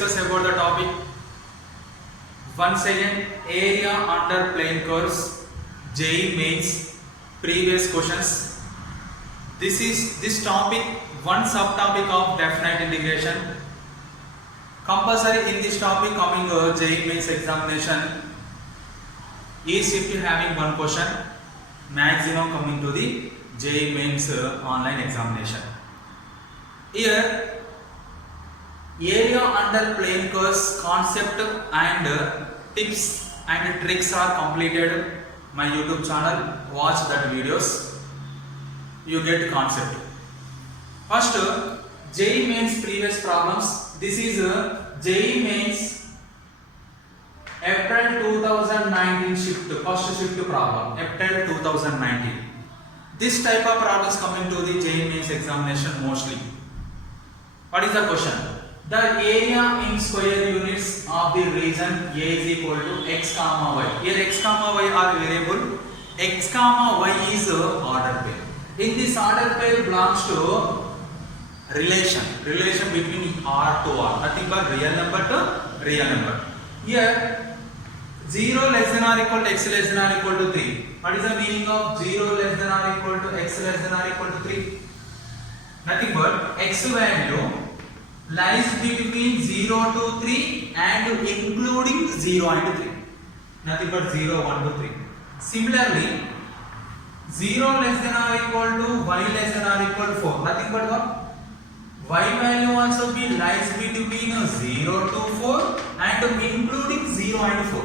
discuss about the topic. Once again, area under plane curves, JEE Mains, previous questions. This topic, one subtopic of definite integration. Compulsory in this topic coming JEE Mains examination is if you having one question, maximum coming to the JEE Mains online examination. Here, area under plane curves concept and tips and tricks are completed. My YouTube channel, watch that videos. You get concept. First, JEE Mains previous problems. This is JEE Mains April 2019 first shift problem. April 2019. This type of problems coming to the JEE Mains examination mostly. What is the question? The area in square units of the region A is equal to x comma y. Here x comma y are variable. X comma y is order pair. In this order pair belongs to relation between R to R. Nothing but real number to real number. Here 0 less than or equal to x less than or equal to 3. What is the meaning of 0 less than or equal to x less than or equal to 3? Nothing but x value lies between 0 to 3 and including 0 and 3. Nothing but 0, 1 to 3. Similarly, 0 less than or equal to y less than or equal to 4. Nothing but what? Y value also be lies between 0 to 4 and including 0 and 4.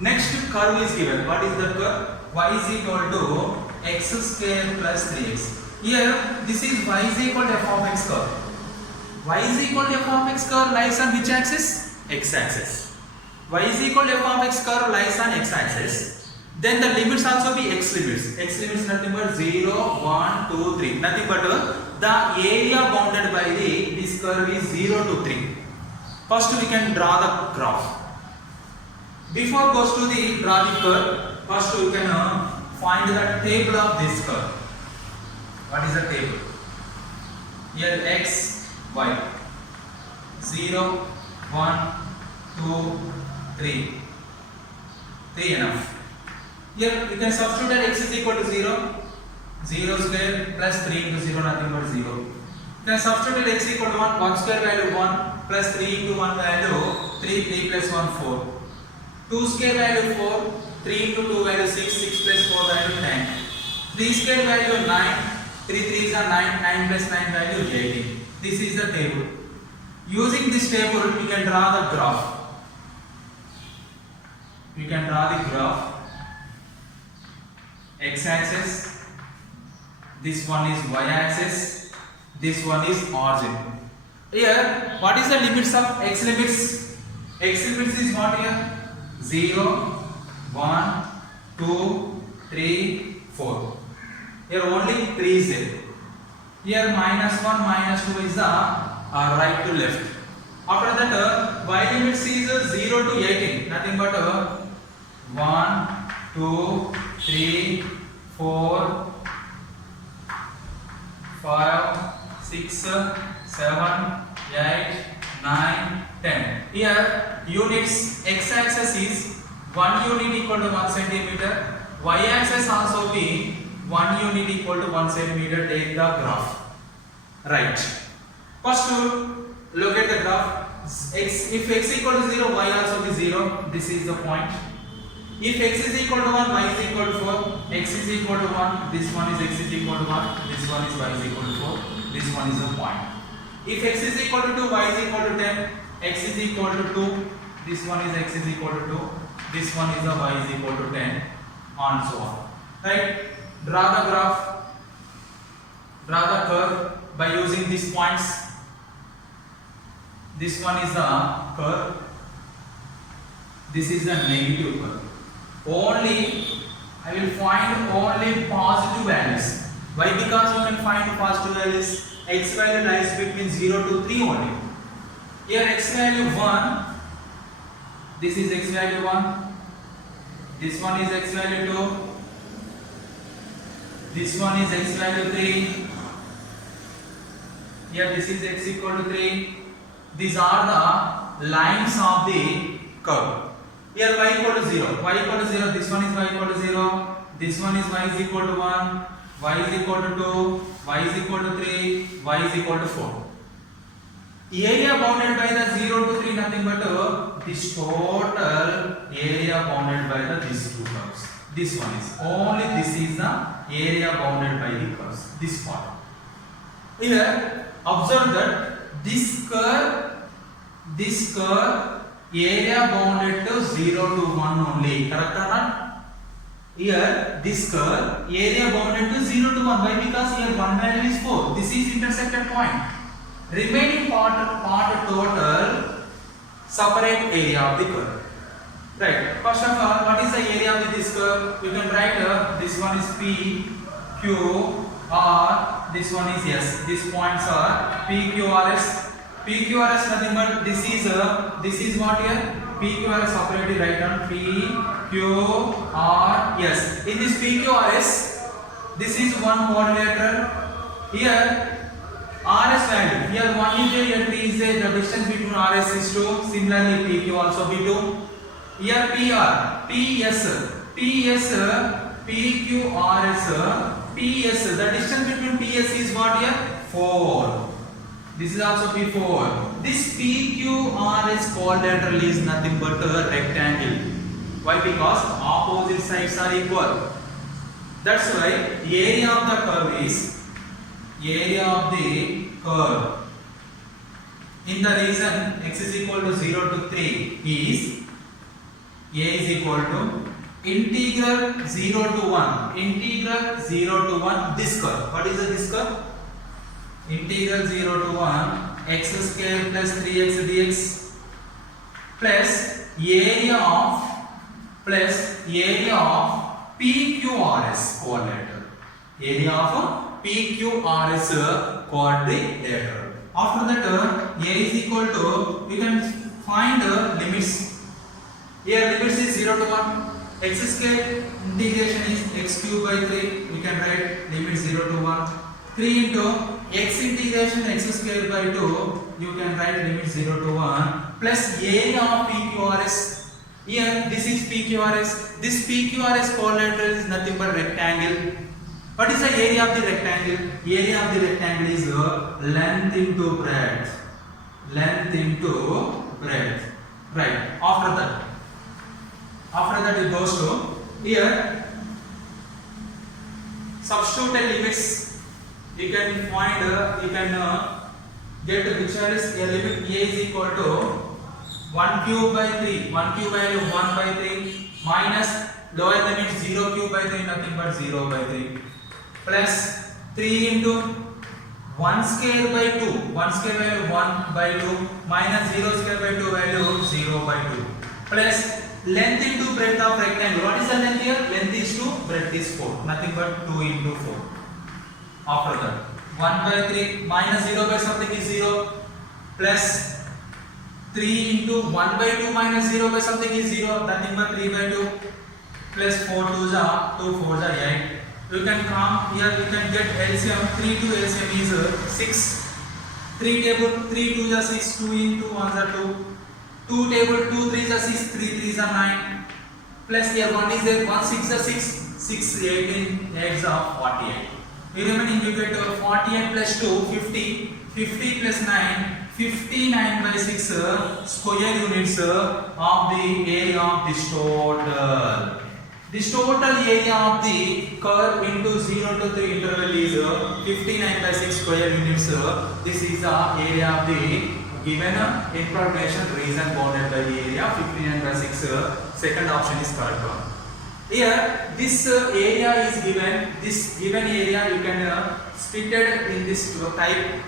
Next curve is given. What is that curve? Y is equal to x square plus 3x. Here, this is y is equal to f of x curve. Y is equal to f of x curve lies on which axis? X axis. Y is equal to f of x curve lies on x axis. Then the limits also be x limits. X limits nothing but 0, 1, 2, 3. Nothing but the area bounded by this curve is 0 to 3. First we can draw the graph. Before goes to the draw the curve, first we can find the table of this curve. What is the table? Here x, y. 0, 1, 2, 3. 3 enough. Here you can substitute that x is equal to 0. 0 square plus 3 into 0 nothing but 0. You can substitute x equal to 1. 1 square value 1 plus 3 into 1 value 3. 3 plus 1 4. 2 square value 4. 3 into 2 value 6. 6 plus 4 value 9. 3 square value 9. 3 3s are 9. 9 plus 9 value 18. This is the table. Using this table we can draw the graph. We can draw the graph. X axis, this one is y axis, this one is origin. Here, what is the limits of x limits? X limits is what here? 0, 1, 2, 3, 4. Here only 3 is there. Here minus 1, minus 2 is the right to left. After that, y limits is 0 to 18. Nothing but 1, 2, 3, 4, 5, 6, 7, 8, 9, 10. Here units x axis is 1 unit equal to 1 centimeter. Y axis also be 1 unit equal to 1 centimeter. Take the graph. Right. First to look at the graph. If x equal to 0, y also be 0. This is the point. If x is equal to 1, y is equal to 4, x is equal to 1, this one is x is equal to 1, this one is y is equal to 4, this one is the point. If x is equal to 2, y is equal to 10, x is equal to 2, this one is x is equal to 2, this one is the y is equal to 10, and so on. Right? Draw the graph, draw the curve by using these points. This one is the curve, this is the negative curve. Only I will find only positive values. Why? Because you can find positive values. X value lies between 0 to 3 only. Here x value 1. This is x value 1. This one is x value 2. This one is x value 3. Here this is x equal to 3. These are the lines of the curve. Here y equal to 0, y equal to 0, this one is y equal to 0, this one is y is equal to 1, y is equal to 2, y is equal to 3, y is equal to 4. Area bounded by the 0 to 3 nothing but this total area bounded by the these two curves. This one is only this is the area bounded by the curves. This part. Here observe that this curve area bounded to 0 to 1 only. Correct or not? Here this curve area bounded to 0 to 1. Why? Because here one value is 4. This is intersected point. Remaining part total separate area of the curve. Right. First of all, what is the area of this curve? You can write this one is P, Q, R. This one is S. These points are P, Q, R, S. P, Q, R, S nothing but this is what here? P, Q, R, S separately write down P, Q, R, S. In this P, Q, R, S, this is one quadrilateral. Here RS value, here 1 is there, here 3 is there, the distance between RS is 2, similarly PQ also be 2. Here PR, PS, PQ, RS, PS, the distance between PS is what here? 4. This is also P4. This PQRS quadrilateral is nothing but a rectangle. Why? Because opposite sides are equal. That's why area of the curve is area of the curve in the region x is equal to 0 to 3 is a is equal to integral 0 to 1 this curve. What is this curve? Integral 0 to 1 x square plus 3x dx plus area of PQRS quadrilateral. Area of PQRS quadrilateral. After that, a is equal to, you can find limits. Here limits is 0 to 1. X square integration is x cube by 3. We can write limit 0 to 1. 3 into x integration x square by 2. You can write limit 0 to 1 plus area of PQRS. Here this is PQRS. This PQRS quadrilateral is nothing but rectangle. What is the area of the rectangle? Area of the rectangle is length into breadth. Length into breadth. Right. After that it goes to here. Substitute limits. You can find. You can get which is a limit a is equal to 1 cube by 3. 1 cube value 1 by 3 minus lower limit 0 cube by 3 nothing but 0 by 3. Plus 3 into 1 square by 2, 1 square value 1 by 2 minus 0 square by 2 value 0 by 2 plus length into breadth of rectangle. What is the length here? Length is 2, breadth is 4, nothing but 2 into 4. After that 1 by 3 minus 0 by something is 0 plus 3 into 1 by 2 minus 0 by something is 0, nothing but 3 by 2 plus 4 2s are 2 4s are 8. You can come here, you can get LCM. 3 to LCM is 6. 3 table 3 2s are 6, 2 into 1s are 2. 2 table 2 3s are 6, 3 3s are 9. Plus here 1 is there, 1 6 are 6, 6 18 8s are 48. Remaining you get 48 plus 2 50, 50 plus 9 59 by 6 square units of the area of this total. This total area of the curve into 0 to 3 interval is 59 by 6 square units. This is the area of the given information region bounded by the area 59 by 6. Second option is correct one. Here this area is given. This given area you can split it in this type.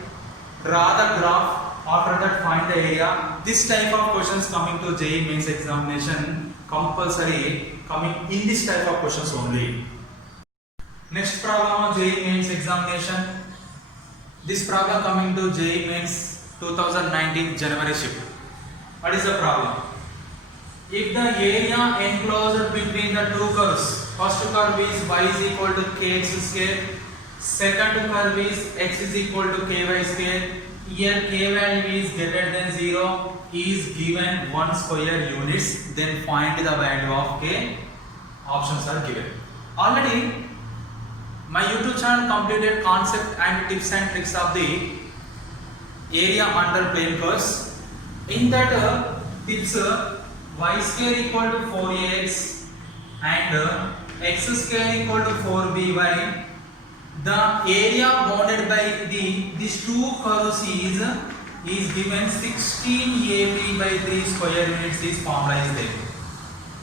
Draw the graph. After that find the area. This type of questions coming to JEE Mains examination compulsory coming in this type of questions only. Next problem of JEE Mains examination. This problem coming to JEE Mains 2019 January shift. What is the problem? If the area enclosed between the two curves, first curve is y is equal to kx square, second curve is x is equal to ky square. Here k value is greater than 0 is given 1 square units, then find the value of k. Options are given. Already my YouTube channel completed concept and tips and tricks of the area under plane curves. In that tips y square equal to 4ax and x square equal to 4by. The area bounded by these two curves is given 16 AB by 3 square units. This formula is there.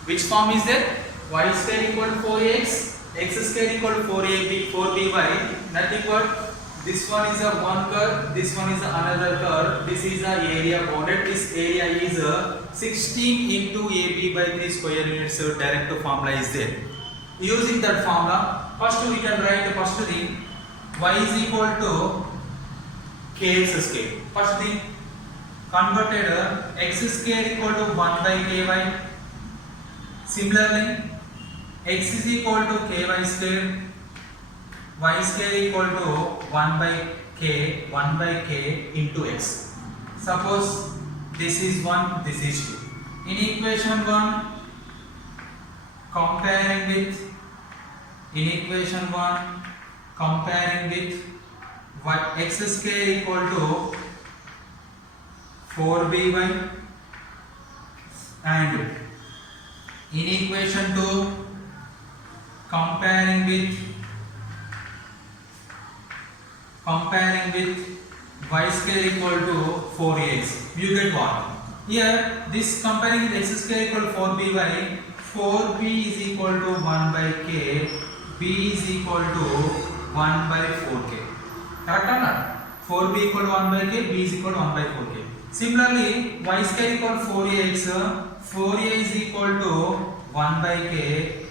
Which form is there? Y square equal to 4x, x square equal to 4by. Nothing but this one is a one curve, this one is another curve. This is the area bounded. This area is 16 into AB by 3 square units. So direct formula is there. Using that formula, first we can write the first thing, y is equal to kx square. First thing, converted x square equal to 1 by ky. Similarly, x is equal to ky square, y square equal to 1 by k into x. Suppose this is 1, this is 2. In equation 1, comparing with x square equal to 4by, and in equation 2 comparing with y square equal to 4ax. You get what? Here this comparing with x square equal to 4by, 4b is equal to 1 by k, b is equal to 1 by 4k. Correct or not? 4b equal to 1 by k, b is equal to 1 by 4k. Similarly, y square equal to 4ax, 4a is equal to 1 by k,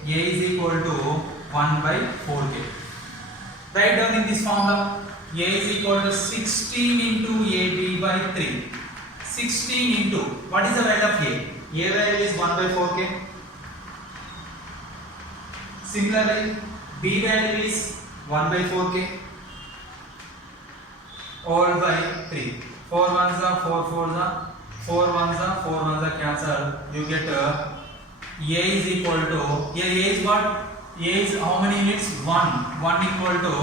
a is equal to 1 by 4k. Write down in this formula, a is equal to 16 into ab by 3. 16 into, what is the value of a? A value is 1 by 4k. Similarly, b value is 1 by 4k, all by 3. 4 ones are 4 fours are 4 ones are 4 ones are cancelled. You get a is equal to, here a is what? A is how many units? 1. 1 equal to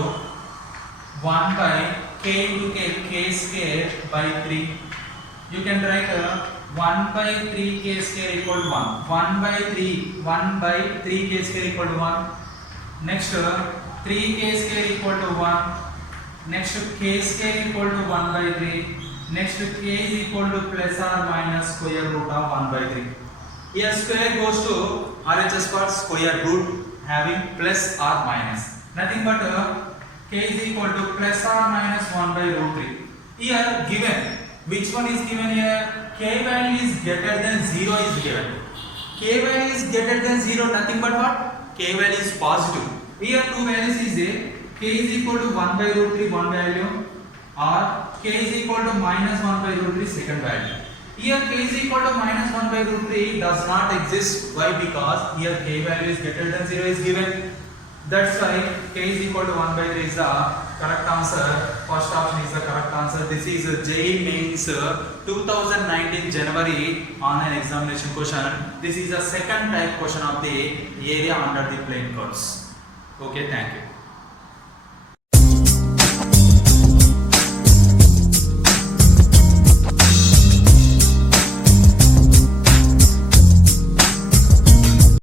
1 by k into k square by 3. You can write 1 by 3k square equal to 1. 1 by 3k square equal to 1. Next 3k square equal to 1. Next k square equal to 1 by 3. Next k is equal to plus or minus square root of 1 by 3. Here square goes to RHS part square root having plus or minus. Nothing but k is equal to plus or minus 1 by root 3. Here given, which one is given here? K value is greater than 0 is given. K value is greater than 0, nothing but what? K value is positive. Here two values is there. K is equal to 1 by root 3 one value, or k is equal to minus 1 by root 3 second value. Here k is equal to minus 1 by root 3 does not exist. Why? Because here k value is greater than 0 is given. That's why k is equal to 1 by 3 is the correct answer. First option is the correct answer. This is JEE Mains 2019 January online examination question. This is the second type question of the area under the plane curves. Okay, thank you.